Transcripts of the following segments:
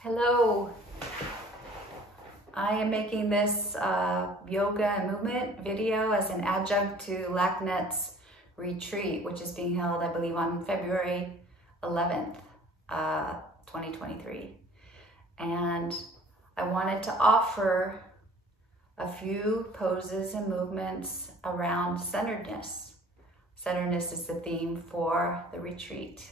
Hello. I am making this yoga and movement video as an adjunct to LACNETS retreat, which is being held, I believe, on February 11th, 2023. And I wanted to offer a few poses and movements around centeredness. Centeredness is the theme for the retreat.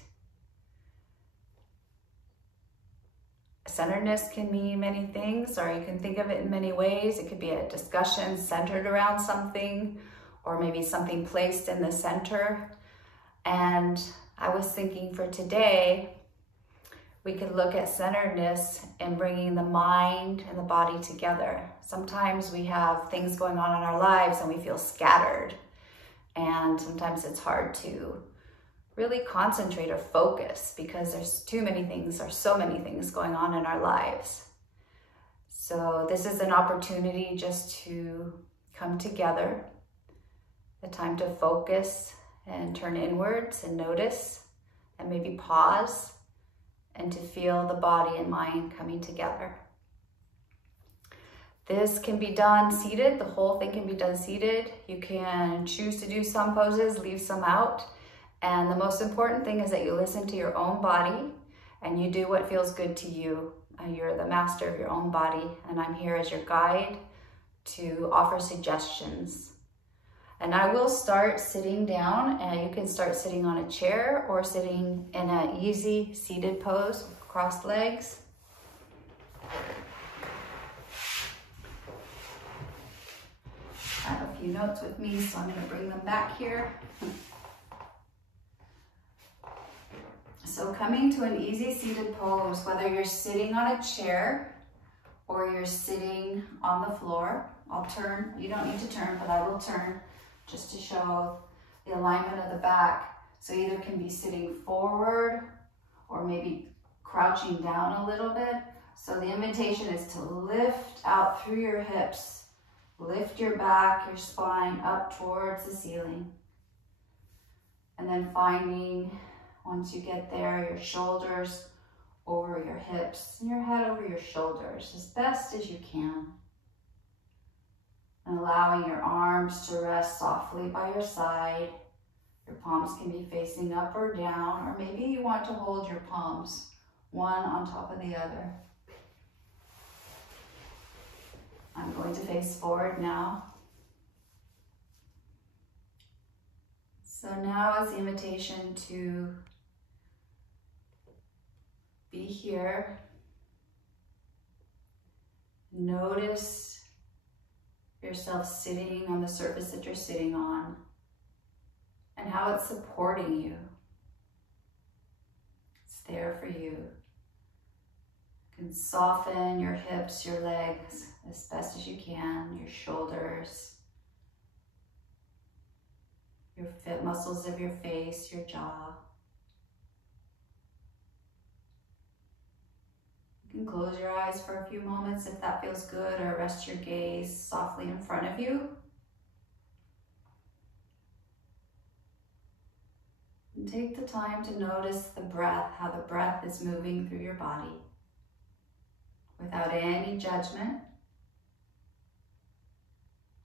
Centeredness can mean many things, or you can think of it in many ways. It could be a discussion centered around something, or maybe something placed in the center. And I was thinking for today, we could look at centeredness and bringing the mind and the body together. Sometimes we have things going on in our lives and we feel scattered. And sometimes it's hard to really concentrate or focus because there's too many things or so many things going on in our lives. So this is an opportunity just to come together, a time to focus and turn inwards and notice and maybe pause and to feel the body and mind coming together. This can be done seated. The whole thing can be done seated. You can choose to do some poses, leave some out. And the most important thing is that you listen to your own body and you do what feels good to you. You're the master of your own body, and I'm here as your guide to offer suggestions. And I will start sitting down, and you can start sitting on a chair or sitting in an easy seated pose, crossed legs. I have a few notes with me, so I'm going to bring them back here. So coming to an easy seated pose, whether you're sitting on a chair or you're sitting on the floor, I'll turn. You don't need to turn, but I will turn just to show the alignment of the back. So either can be sitting forward or maybe crouching down a little bit. So the invitation is to lift out through your hips, lift your back, your spine up towards the ceiling. And then finding, once you get there, your shoulders over your hips and your head over your shoulders as best as you can. And allowing your arms to rest softly by your side. Your palms can be facing up or down, or maybe you want to hold your palms one on top of the other. I'm going to face forward now. So now is the invitation to be here. Notice yourself sitting on the surface that you're sitting on and how it's supporting you. It's there for you. You can soften your hips, your legs as best as you can, your shoulders, your muscles of your face, your jaw. You can close your eyes for a few moments if that feels good, or rest your gaze softly in front of you. And take the time to notice the breath, how the breath is moving through your body without any judgment.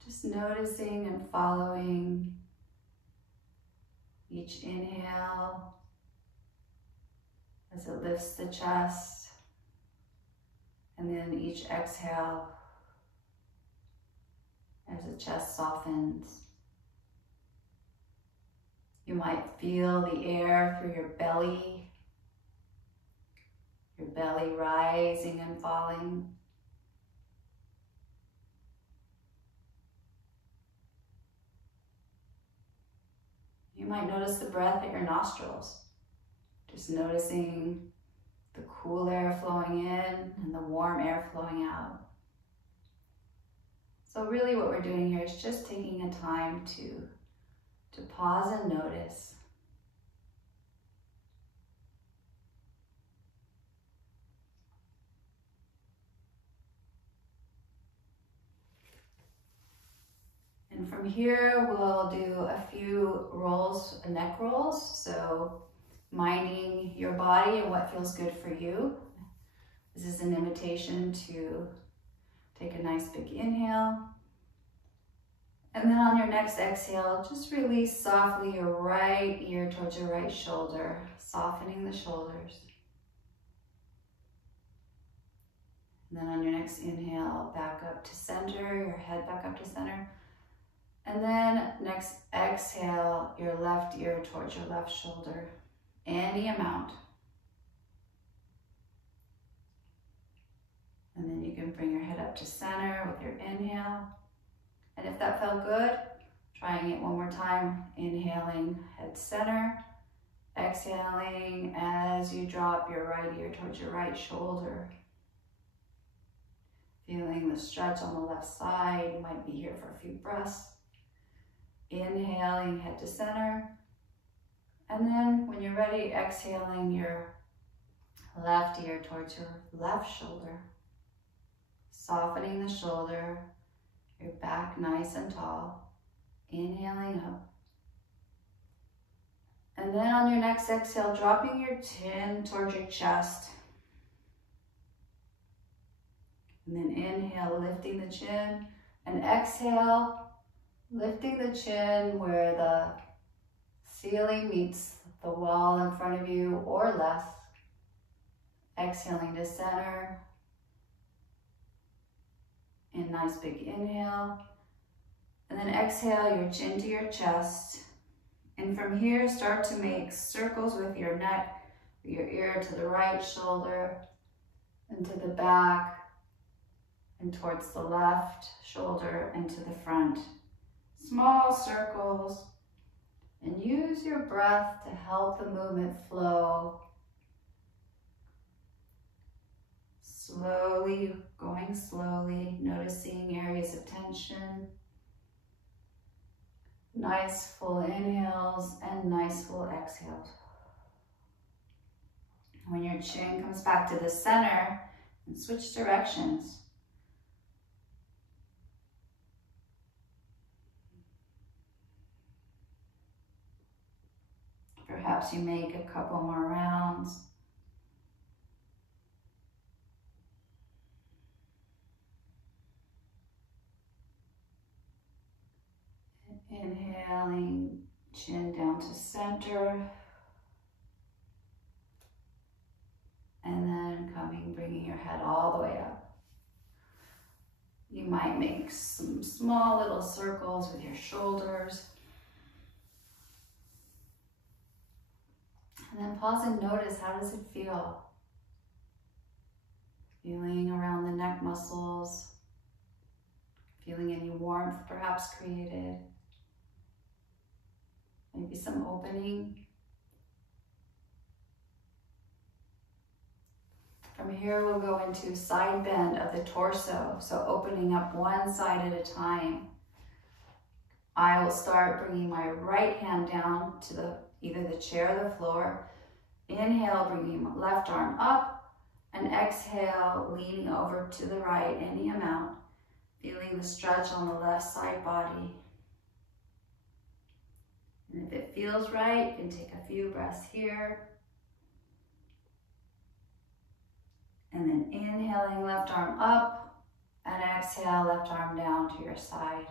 Just noticing and following each inhale as it lifts the chest. And then each exhale as the chest softens. You might feel the air through your belly rising and falling. You might notice the breath at your nostrils, just noticing the cool air flowing in and the warm air flowing out. So really what we're doing here is just taking a time to pause and notice. And from here, we'll do a few rolls, neck rolls. So minding your body and what feels good for you. This is an invitation to take a nice big inhale. And then on your next exhale, just release softly your right ear towards your right shoulder, softening the shoulders. And then on your next inhale, back up to center, your head back up to center. And then next exhale, your left ear towards your left shoulder, any amount. And then you can bring your head up to center with your inhale. And if that felt good, trying it one more time, inhaling head center, exhaling as you drop your right ear towards your right shoulder. Feeling the stretch on the left side, you might be here for a few breaths. Inhaling head to center. And then when you're ready, exhaling your left ear towards your left shoulder. Softening the shoulder, your back nice and tall. Inhaling up. And then on your next exhale, dropping your chin towards your chest. And then inhale, lifting the chin. And exhale, lifting the chin where the ceiling meets the wall in front of you or less. Exhaling to center. And nice big inhale. And then exhale your chin to your chest. And from here, start to make circles with your neck, your ear to the right shoulder, and to the back, and towards the left shoulder, and to the front. Small circles. And use your breath to help the movement flow. Slowly, going slowly, noticing areas of tension. Nice full inhales and nice full exhales. When your chin comes back to the center, and switch directions. Perhaps you make a couple more rounds. Inhaling, chin down to center. And then bringing your head all the way up. You might make some small little circles with your shoulders. And then pause and notice, how does it feel? Feeling around the neck muscles. Feeling any warmth perhaps created. Maybe some opening. From here, we'll go into side bend of the torso. So opening up one side at a time. I will start bringing my right hand down to either the chair or the floor. Inhale, bringing my left arm up. And exhale, leaning over to the right, any amount. Feeling the stretch on the left side body. And if it feels right, you can take a few breaths here. And then inhaling, left arm up, and exhale, left arm down to your side.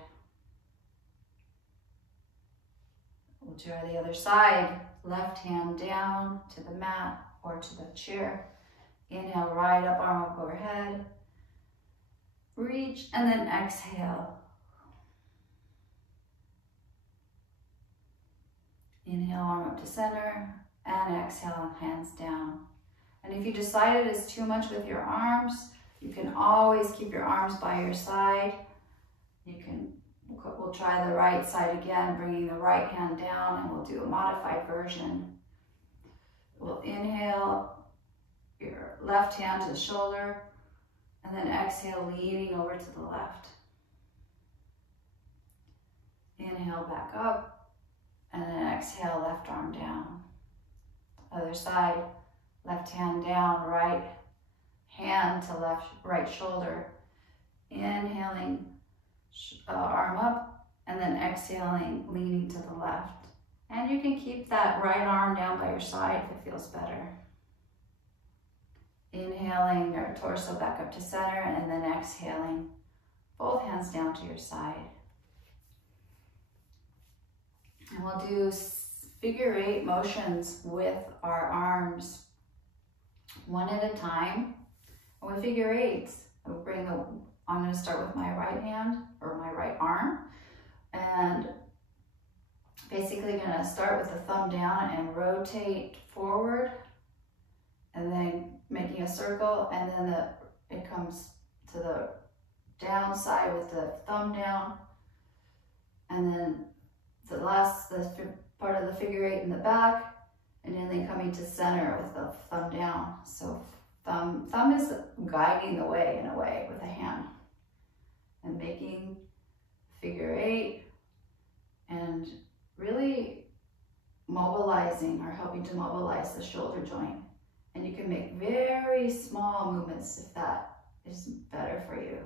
We'll try the other side. Left hand down to the mat or to the chair. Inhale, right up, arm up overhead. Reach, and then exhale. Inhale, arm up to center, and exhale, hands down. And if you decide it is too much with your arms, you can always keep your arms by your side. We'll try the right side again, bringing the right hand down, and we'll do a modified version. We'll inhale, your left hand to the shoulder, and then exhale, leaning over to the left. Inhale, back up, and then exhale, left arm down. Other side, left hand down, right hand to right shoulder. Inhaling, arm up, and then exhaling, leaning to the left. And you can keep that right arm down by your side if it feels better. Inhaling your torso back up to center, and then exhaling, both hands down to your side. And we'll do figure 8 motions with our arms, one at a time. And with figure 8s, we'll I'm going to start with my right hand, or my right arm, and basically going to start with the thumb down and rotate forward, and then making a circle, and then it comes to the down side with the thumb down, and then the part of the figure 8 in the back, and then coming to center with the thumb down. So thumb is guiding the way in a way with a hand, and making figure 8 and really mobilizing, or helping to mobilize the shoulder joint. And you can make very small movements if that is better for you.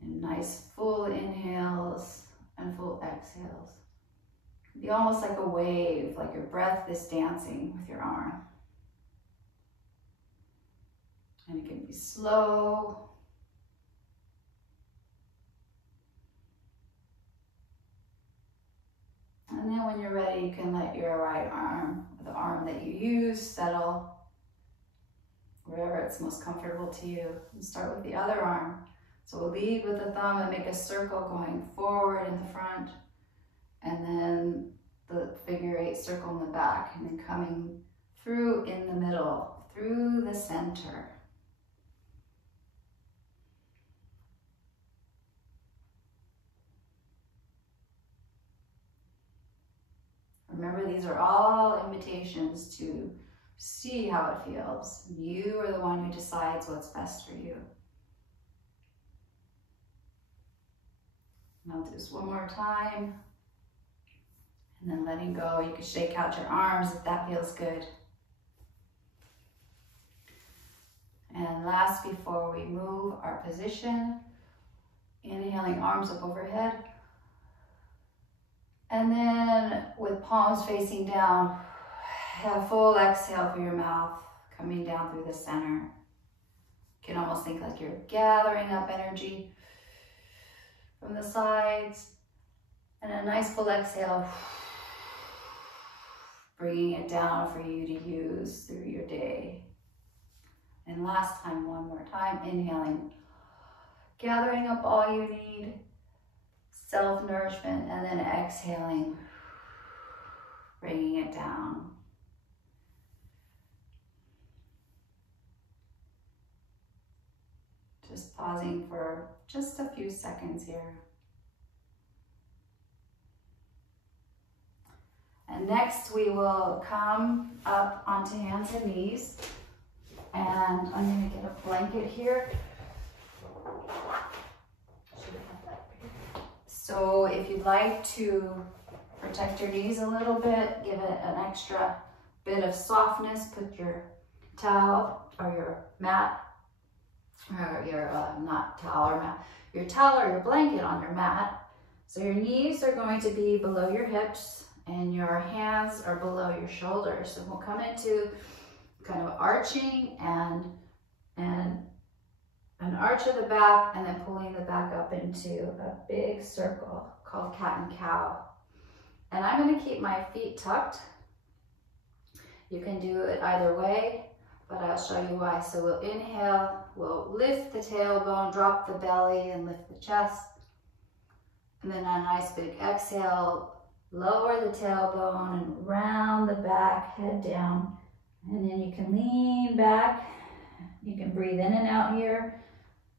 And nice full inhales and full exhales. Be almost like a wave, like your breath is dancing with your arm. And it can be slow. And then when you're ready, you can let your right arm, the arm that you use, settle wherever it's most comfortable to you. And start with the other arm. So we'll lead with the thumb and make a circle going forward in the front, and then the figure 8 circle in the back, and then coming through in the middle, through the center. Remember, these are all invitations to see how it feels. You are the one who decides what's best for you. And I'll do this one more time. And then letting go. You can shake out your arms if that feels good. And last, before we move our position, inhaling, arms up overhead. And then with palms facing down, have a full exhale through your mouth, coming down through the center. You can almost think like you're gathering up energy from the sides. And a nice full exhale, bringing it down for you to use through your day. And last time, one more time, inhaling, gathering up all you need, self-nourishment, and then exhaling, bringing it down. Just pausing for just a few seconds here. And next we will come up onto hands and knees. And I'm going to get a blanket here. So if you'd like to protect your knees a little bit, give it an extra bit of softness, put your towel or your mat, or your, not towel or mat, your towel or your blanket on your mat. So your knees are going to be below your hips and your hands are below your shoulders. So we'll come into kind of arching and an arch of the back, and then pulling the back up into a big circle called cat and cow. And I'm going to keep my feet tucked. You can do it either way, but I'll show you why. So we'll inhale, we'll lift the tailbone, drop the belly, and lift the chest. And then a nice big exhale, lower the tailbone and round the back, head down. And then you can lean back. You can breathe in and out here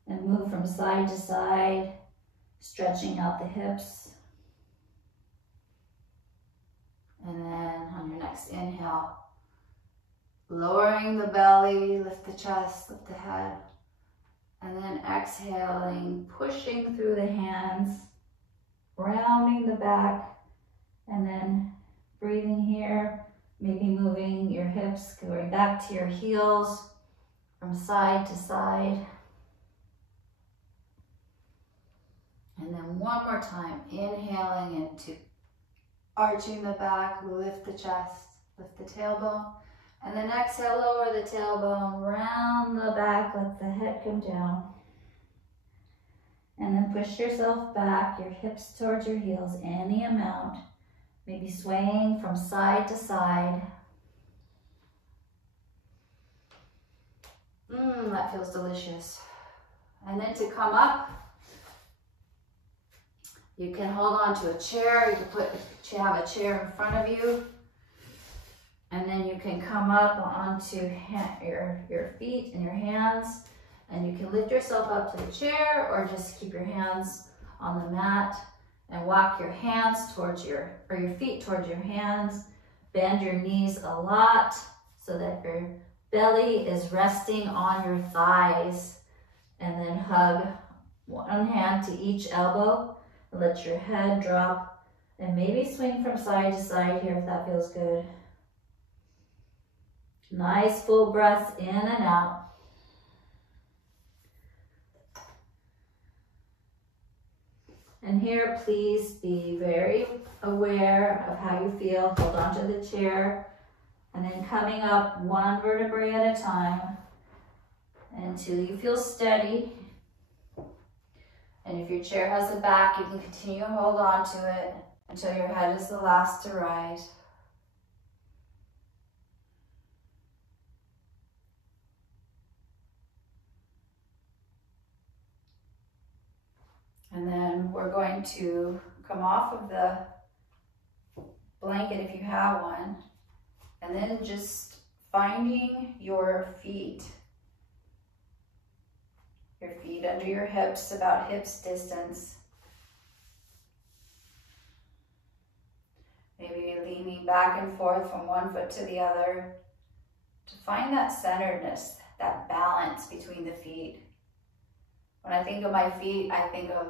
and move from side to side, stretching out the hips. And then on your next inhale, lowering the belly, lift the chest, lift the head. And then exhaling, pushing through the hands, rounding the back, and then breathing here, maybe moving your hips, going back to your heels from side to side. And then one more time, inhaling into arching the back, lift the chest, Lift the tailbone. And then exhale, lower the tailbone, round the back, let the head come down. And then push yourself back, your hips towards your heels, any amount. Maybe swaying from side to side. That feels delicious. And then to come up, you can hold on to a chair. You can have a chair in front of you. And then you can come up onto your feet and your hands. And you can lift yourself up to the chair or just keep your hands on the mat and walk your hands towards your feet towards your hands. Bend your knees a lot so that your belly is resting on your thighs. And then hug one hand to each elbow. Let your head drop and maybe swing from side to side here if that feels good. Nice full breaths in and out. And here, please be very aware of how you feel. Hold on to the chair. And then coming up one vertebrae at a time until you feel steady. And if your chair has a back, you can continue to hold on to it until your head is the last to rise. And then we're going to come off of the blanket if you have one, and then just finding your feet under your hips, about hips distance. Maybe leaning back and forth from one foot to the other to find that centeredness, that balance between the feet. When I think of my feet, I think of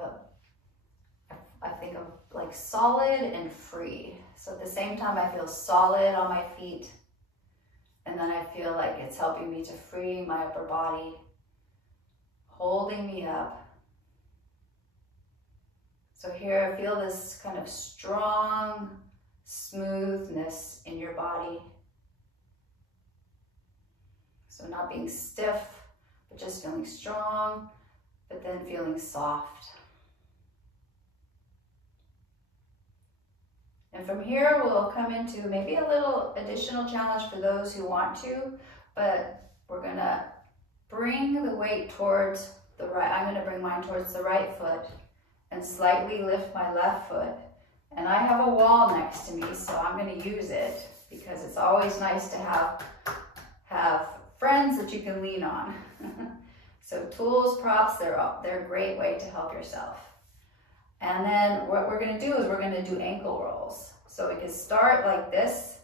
like solid and free. So at the same time, I feel solid on my feet. And then I feel like it's helping me to free my upper body, holding me up. So here, feel this kind of strong smoothness in your body. So not being stiff, but just feeling strong, but then feeling soft. And from here, we'll come into maybe a little additional challenge for those who want to, but we're gonna bring the weight towards the right. I'm gonna bring mine towards the right foot and slightly lift my left foot. And I have a wall next to me, so I'm gonna use it because it's always nice to have friends that you can lean on. So tools, props, they're a great way to help yourself. And then what we're gonna do is we're gonna do ankle rolls. So we can start like this,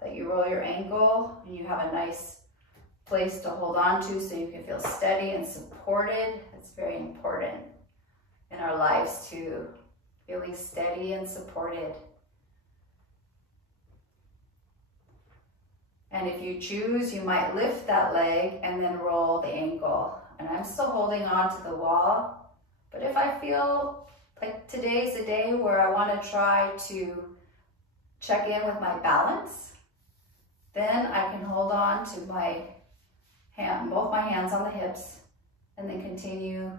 that you roll your ankle and you have a nice place to hold on to so you can feel steady and supported. It's very important in our lives to feeling steady and supported. And if you choose, you might lift that leg and then roll the ankle. And I'm still holding on to the wall, but if I feel like today's the day where I want to try to check in with my balance, then I can hold on to my hand, both my hands on the hips, and then continue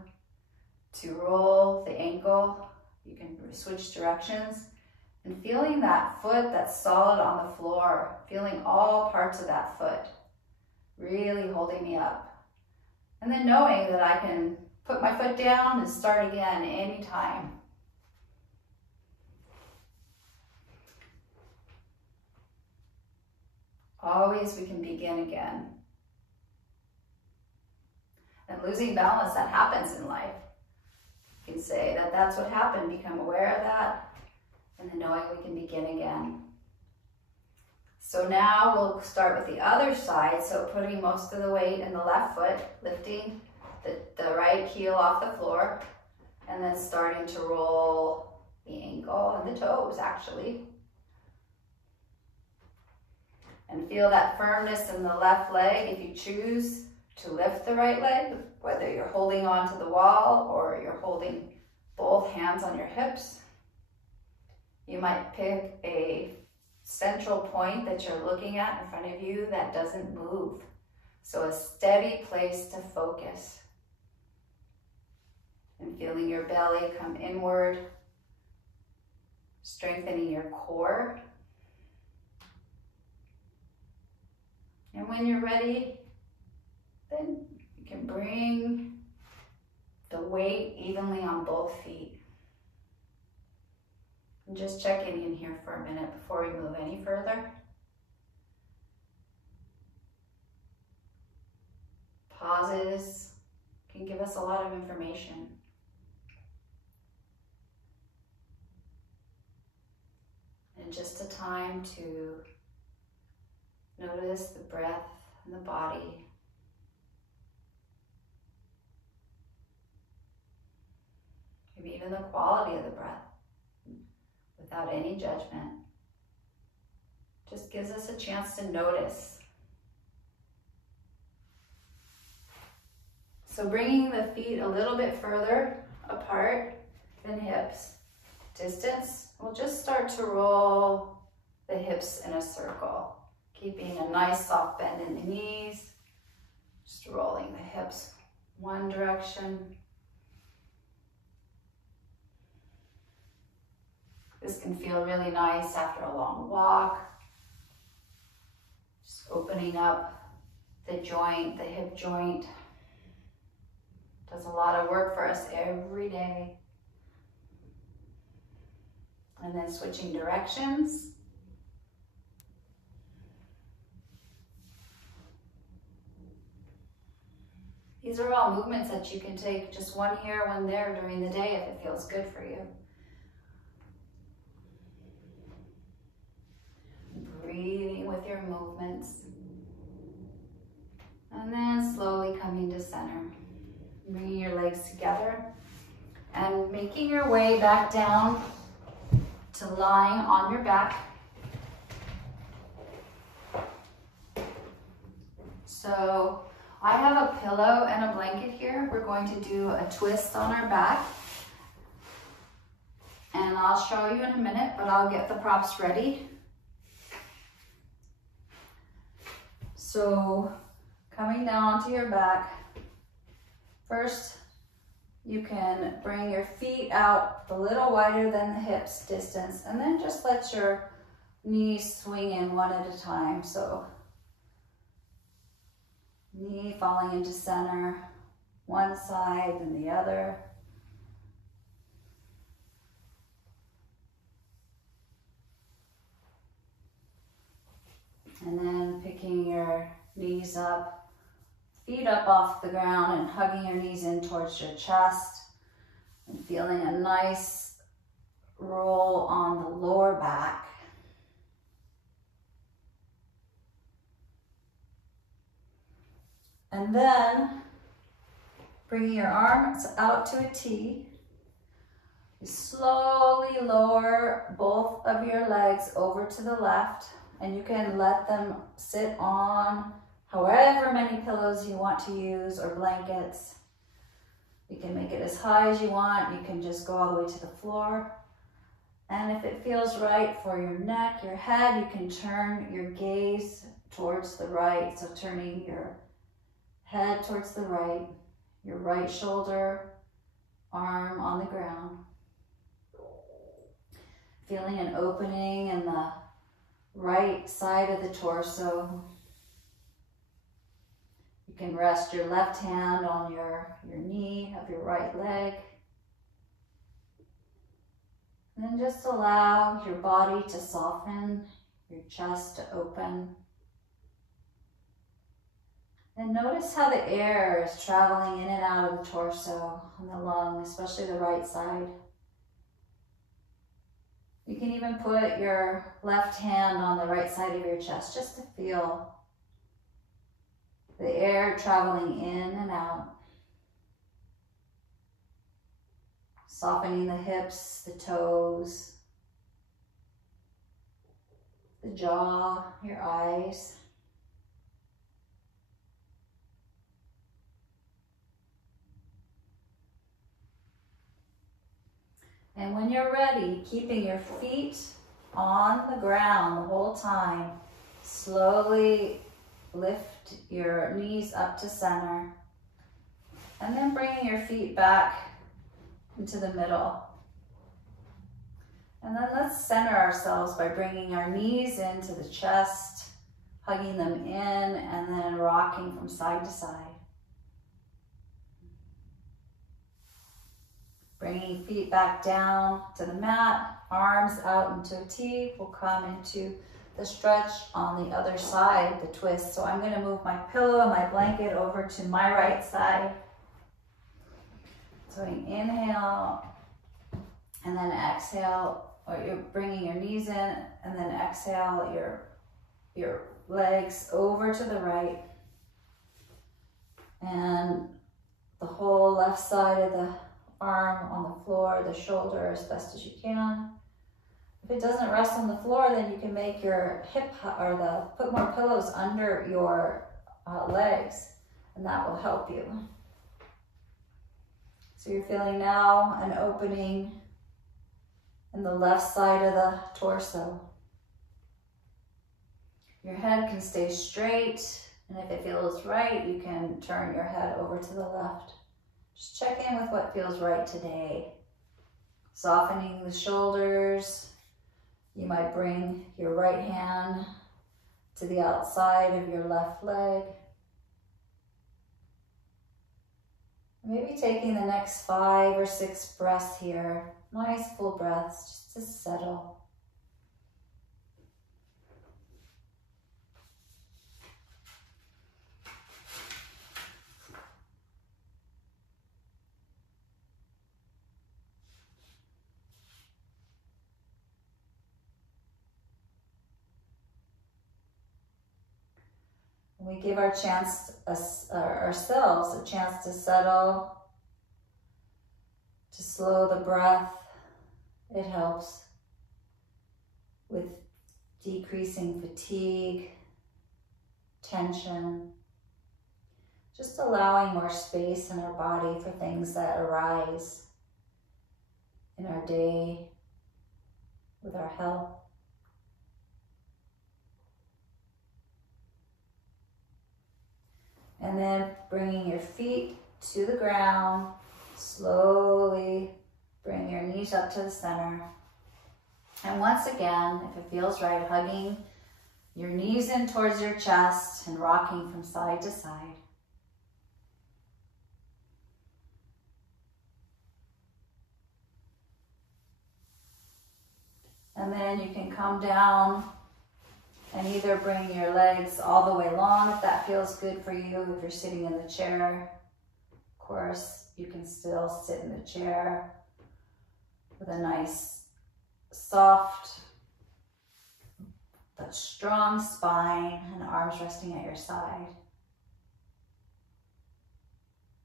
to roll the ankle. You can switch directions and feeling that foot that's solid on the floor, feeling all parts of that foot, really holding me up. And then knowing that I can put my foot down and start again anytime. Always we can begin again. And losing balance, that happens in life. You can say that that's what happened, become aware of that, and then knowing we can begin again. So now we'll start with the other side. So putting most of the weight in the left foot, lifting the right heel off the floor, and then starting to roll the ankle and the toes actually. And feel that firmness in the left leg if you choose to lift the right leg, whether you're holding onto the wall or you're holding both hands on your hips. You might pick a central point that you're looking at in front of you that doesn't move. So a steady place to focus. And feeling your belly come inward, strengthening your core. And when you're ready, then you can bring the weight evenly on both feet. And just checking in here for a minute before we move any further. Pauses can give us a lot of information. And just a time to notice the breath and the body. Maybe even the quality of the breath, without any judgment. Just gives us a chance to notice. So bringing the feet a little bit further apart than hips, distance, we'll just start to roll the hips in a circle, keeping a nice soft bend in the knees, just rolling the hips one direction. This can feel really nice after a long walk. Just opening up the joint, the hip joint. Does a lot of work for us every day. And then switching directions. These are all movements that you can take just one here, one there during the day if it feels good for you. Breathing with your movements. And then slowly coming to center. Bringing your legs together and making your way back down to lying on your back. So I have a pillow and a blanket here. We're going to do a twist on our back. And I'll show you in a minute, but I'll get the props ready. So coming down onto your back, first you can bring your feet out a little wider than the hips distance, and then just let your knees swing in one at a time. So knee falling into center, one side then the other. And then picking your knees up, feet up off the ground and hugging your knees in towards your chest and feeling a nice roll on the lower back. And then bringing your arms out to a T. You slowly lower both of your legs over to the left, and you can let them sit on however many pillows you want to use or blankets. You can make it as high as you want. You can just go all the way to the floor. And if it feels right for your neck, your head, you can turn your gaze towards the right. So turning your head towards the right, your right shoulder, arm on the ground. Feeling an opening in the right side of the torso. You can rest your left hand on your knee of your right leg. And then just allow your body to soften, your chest to open. And notice how the air is traveling in and out of the torso and the lung, especially the right side. You can even put your left hand on the right side of your chest just to feel the air traveling in and out. Softening the hips, the toes, the jaw, your eyes. And when you're ready, keeping your feet on the ground the whole time. Slowly lift your knees up to center. And then bringing your feet back into the middle. And then let's center ourselves by bringing our knees into the chest, hugging them in, and then rocking from side to side. Bringing feet back down to the mat, arms out into a T. We'll come into the stretch on the other side, the twist. So I'm going to move my pillow and my blanket over to my right side. So inhale, and then exhale, or you're bringing your knees in, and then exhale your legs over to the right. And the whole left side of the arm on the floor, the shoulder as best as you can. If it doesn't rest on the floor, then you can make your hip, or put more pillows under your legs, and that will help you. So you're feeling now an opening in the left side of the torso. Your head can stay straight, and if it feels right, you can turn your head over to the left. Just check in with what feels right today. Softening the shoulders. You might bring your right hand to the outside of your left leg. Maybe taking the next 5 or 6 breaths here. Nice full breaths just to settle. We give ourselves a chance to settle, to slow the breath. It helps with decreasing fatigue, tension, just allowing more space in our body for things that arise in our day with our health. And then bringing your feet to the ground, slowly bring your knees up to the center. And once again, if it feels right, hugging your knees in towards your chest and rocking from side to side. And then you can come down and either bring your legs all the way long if that feels good for you. If you're sitting in the chair, of course, you can still sit in the chair with a nice, soft, but strong spine and arms resting at your side.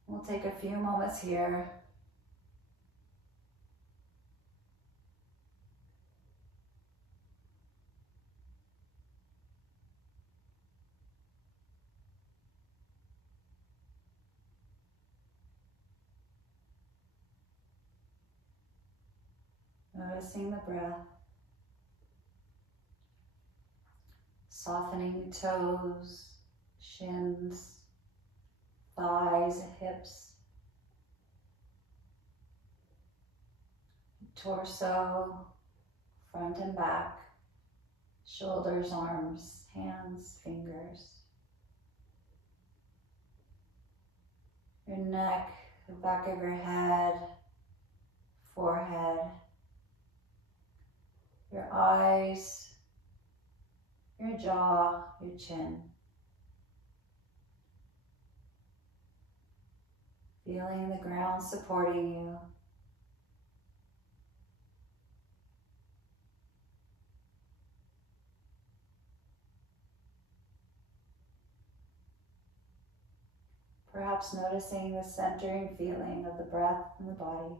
We'll take a few moments here. Noticing the breath, softening the toes, shins, thighs, hips, torso, front and back, shoulders, arms, hands, fingers, your neck, the back of your head, forehead, your eyes, your jaw, your chin. Feeling the ground supporting you. Perhaps noticing the centering feeling of the breath in the body.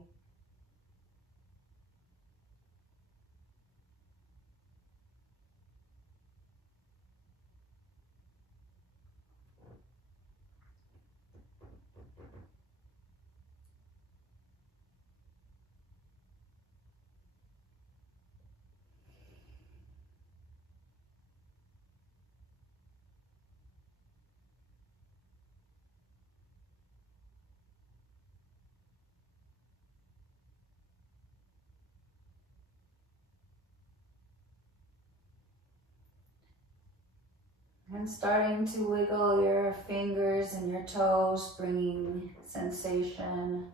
And starting to wiggle your fingers and your toes, bringing sensation,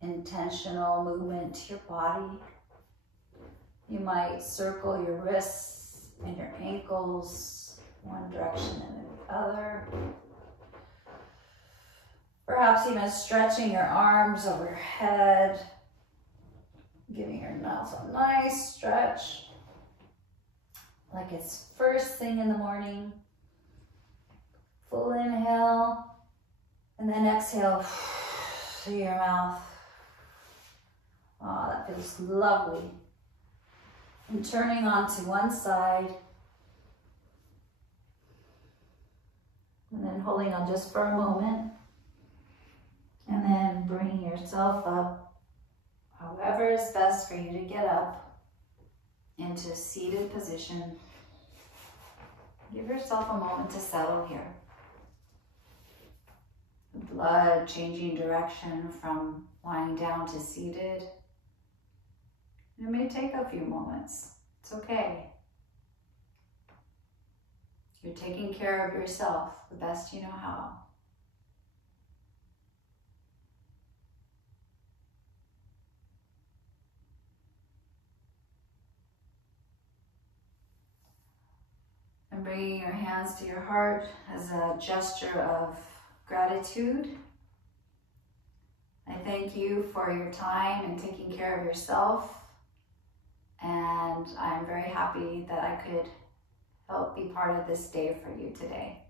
intentional movement to your body. You might circle your wrists and your ankles, one direction and the other. Perhaps even stretching your arms overhead, giving your mouth a nice stretch, like it's first thing in the morning. Full inhale, and then exhale through your mouth. Oh, that feels lovely. And turning onto one side, and then holding on just for a moment, and then bringing yourself up, however is best for you to get up into a seated position. Give yourself a moment to settle here. The blood changing direction from lying down to seated. It may take a few moments. It's okay. You're taking care of yourself the best you know how. And bringing your hands to your heart as a gesture of gratitude. I thank you for your time and taking care of yourself. And I'm very happy that I could help be part of this day for you today.